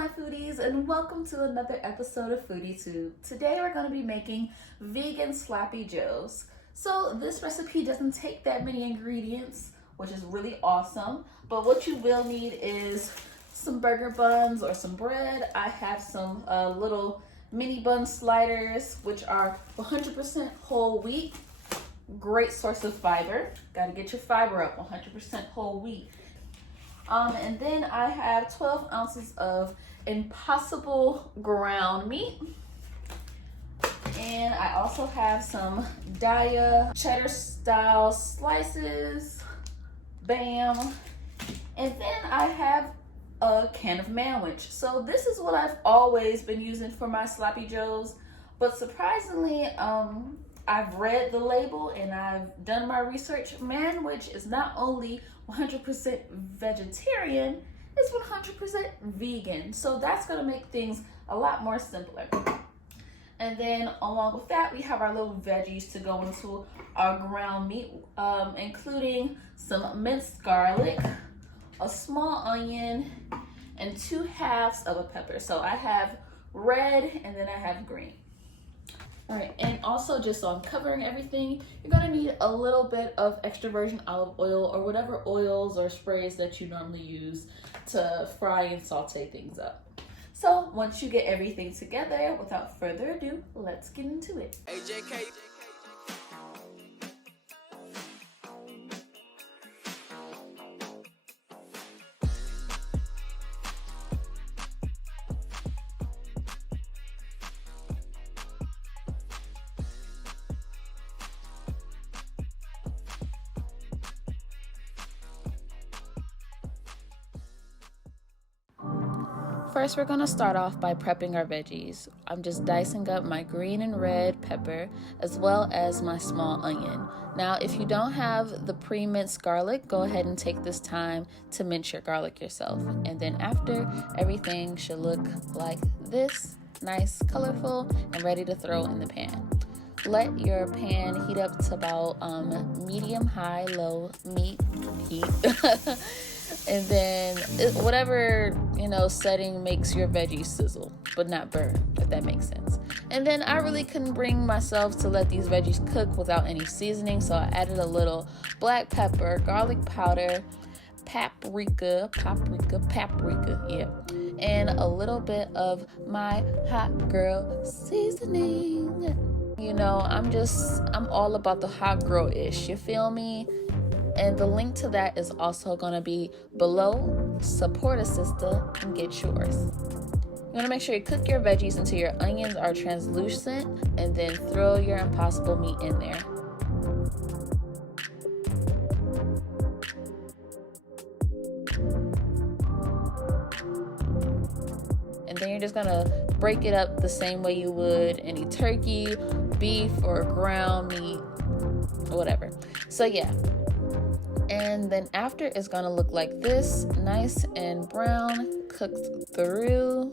my foodies, and welcome to another episode of Foodie Tube. Today we're going to be making vegan sloppy joes. So this recipe doesn't take that many ingredients, which is really awesome, but what you will need is some burger buns or some bread. I have some little mini bun sliders, which are 100% whole wheat. Great source of fiber. Got to get your fiber up, 100% whole wheat. And then I have 12 ounces of Impossible ground meat. And I also have some Daya cheddar style slices. Bam. And then I have a can of Manwich. So this is what I've always been using for my sloppy joes. But surprisingly, I've read the label and I've done my research. Manwich is not only 100% vegetarian, it's 100% vegan. So that's gonna make things a lot more simpler. And then along with that, we have our little veggies to go into our ground meat, including some minced garlic, a small onion, and 2/2 of a pepper. So I have red and then I have green. All right, and also just so I'm covering everything, you're gonna need a little bit of extra virgin olive oil or whatever oils or sprays that you normally use to fry and saute things up. So once you get everything together, without further ado, let's get into it. AJK. First, we're gonna start off by prepping our veggies. I'm just dicing up my green and red pepper as well as my small onion. Now, if you don't have the pre-minced garlic, go ahead and take this time to mince your garlic yourself. And then after, everything should look like this, nice, colorful, and ready to throw in the pan. Let your pan heat up to about medium, high, low heat. And then whatever, setting makes your veggies sizzle, but not burn, if that makes sense. And then I really couldn't bring myself to let these veggies cook without any seasoning, so I added a little black pepper, garlic powder, paprika, yeah, and a little bit of my hot girl seasoning. I'm all about the hot girl-ish, you feel me? And the link to that is also going to be below. Support a sister and get yours. You want to make sure you cook your veggies until your onions are translucent, and then throw your Impossible meat in there. And then you're just going to break it up the same way you would any turkey, beef, or ground meat, whatever. So yeah. And then after, it's gonna look like this, nice and brown, cooked through.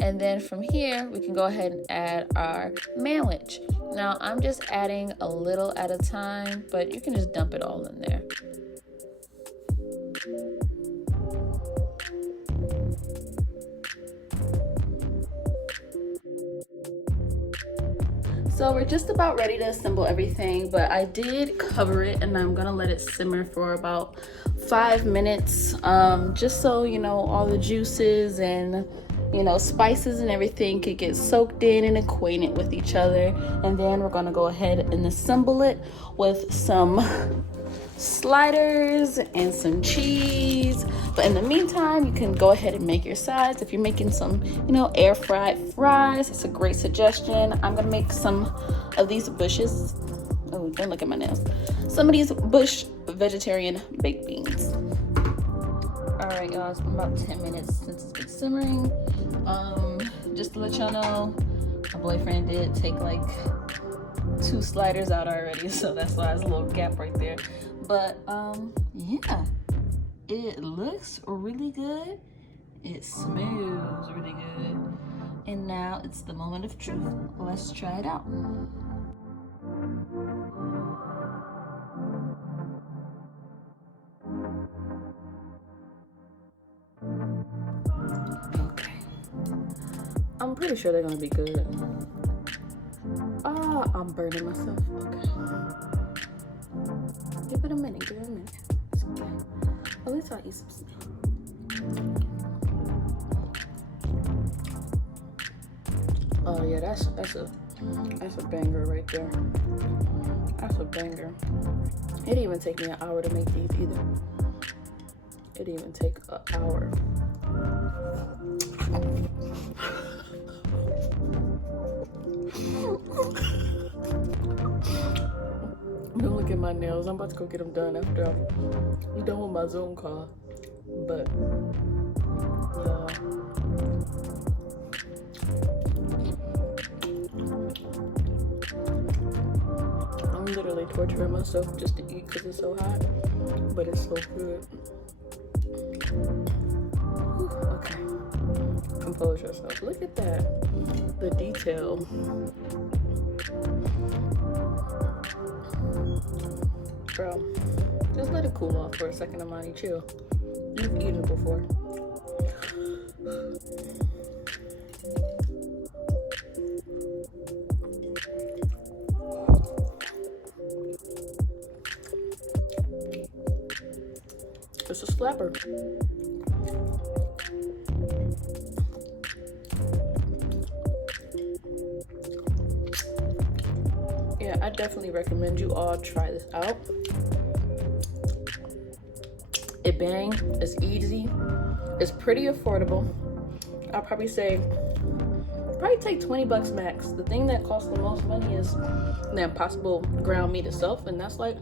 And then from here, we can go ahead and add our manwich. Now, I'm just adding a little at a time, but you can just dump it all in there. So we're just about ready to assemble everything, but I did cover it and I'm gonna let it simmer for about 5 minutes, just so all the juices and spices and everything could get soaked in and acquainted with each other. And then we're gonna go ahead and assemble it with some sliders and some cheese. But in the meantime, you can go ahead and make your sides. If you're making some air fried fries, it's a great suggestion. I'm gonna make some of these bushes. Oh, don't look at my nails. Some of these bush vegetarian baked beans. All right, y'all, it's been about 10 minutes since it's been simmering. Just to let y'all know, my boyfriend did take like 2 sliders out already, so that's why there's a little gap right there. But yeah, it looks really good. It smells really good. And now it's the moment of truth. Let's try it out. Okay. I'm pretty sure they're gonna be good. Ah, I'm burning myself. Okay. Give it a minute. Give it a minute. It's okay. At least I'll eat some snack. Oh yeah, that's a banger right there. That's a banger. It didn't even take me an hour to make these either. It didn't even take an hour. Don't look at my nails. I'm about to go get them done after I'm done with my Zoom call. But I'm literally torturing myself just to eat because it's so hot. But it's so good. Okay. Compose yourself. Look at that. The detail. Bro, just let it cool off for a second, Amani. Chill. You've eaten before. It's a slapper. Yeah, I definitely recommend you all try this out. It bang, it's easy, it's pretty affordable. I'll probably say, probably take 20 bucks max. The thing that costs the most money is the Impossible ground meat itself, and that's like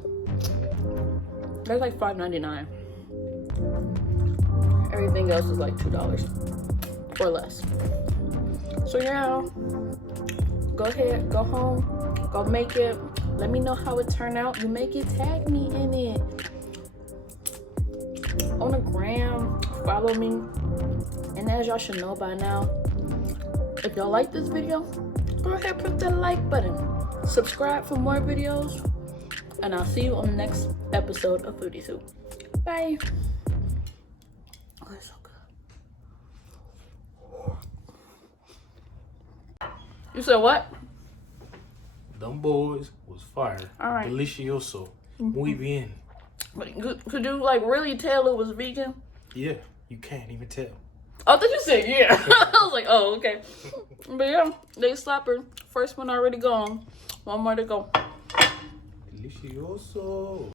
$5.99. Everything else is like $2 or less. So yeah, go ahead, go home, go make it. Let me know how it turned out. You make it, tag me in it. On the gram, follow me. And as y'all should know by now, if y'all like this video, go ahead, press that like button. Subscribe for more videos. And I'll see you on the next episode of Foodie Soup. Bye. Oh, it's so good. You said what? Them boys was fire. All right. Delicioso. Muy bien. Could you like really tell it was vegan? Yeah, you can't even tell. Oh, I thought you said yeah. I was like, oh, okay. But yeah, they slapper. First one already gone. One more to go. Delicioso.